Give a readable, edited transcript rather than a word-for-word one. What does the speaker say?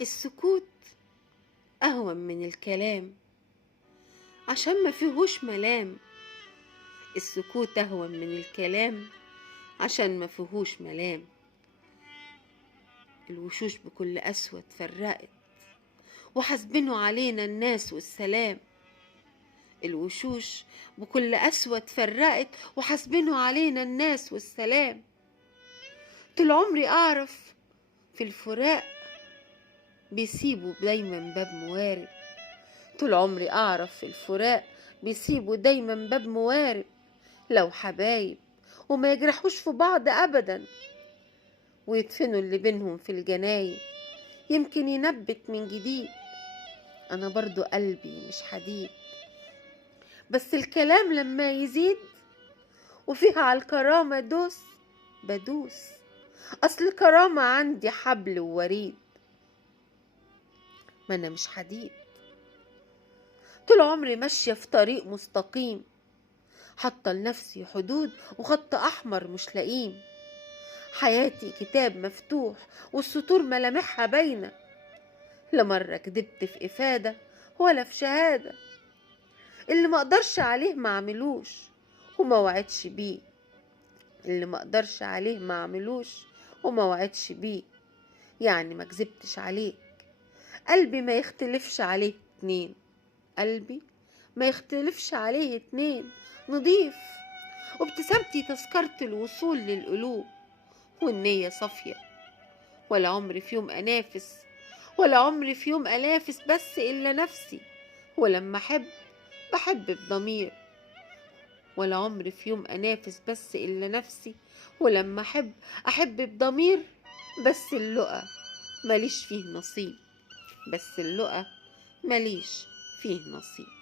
السكوت أهون من الكلام عشان ما فيهوش ملام. السكوت أهون من الكلام عشان ما فيهوش ملام. الوشوش بكل أسود فرقت وحاسبينه علينا الناس والسلام. الوشوش بكل أسود فرقت وحاسبينه علينا الناس والسلام. طول عمري أعرف في الفراق بيسيبوا دايما باب موارب. طول عمري أعرف في الفراق بيسيبوا دايما باب موارب. لو حبايب وما يجرحوش في بعض أبدا ويدفنوا اللي بينهم في الجناين، يمكن ينبت من جديد. أنا برضو قلبي مش حديد، بس الكلام لما يزيد وفيها على الكرامة بدوس. أصل الكرامة عندي حبل ووريد، ما أنا مش حديد. طول عمري ماشية في طريق مستقيم، حاطة لنفسي حدود وخط أحمر مش لاقيم. حياتي كتاب مفتوح والسطور ملامحها باينة. لا مرة كدبت في إفادة ولا في شهادة. اللي ما اقدرش عليه ما اعملوش وما وعدش بيه. اللي ما اقدرش عليه ما اعملوش وما وعدش بيه. يعني ما كذبتش عليك. قلبي ما يختلفش عليه اتنين. قلبي ما يختلفش عليه اتنين. نضيف وابتسامتي تذكرة الوصول للقلوب. والنية صافية. ولا عمري في يوم أنافس، ولا عمري في يوم أنافس بس إلا نفسي. ولما أحب بحب بضمير. ولا عمري في يوم أنافس بس إلا نفسي. ولما أحب بضمير. بس اللقا ماليش فيه نصيب. بس اللقا ماليش فيه نصيب.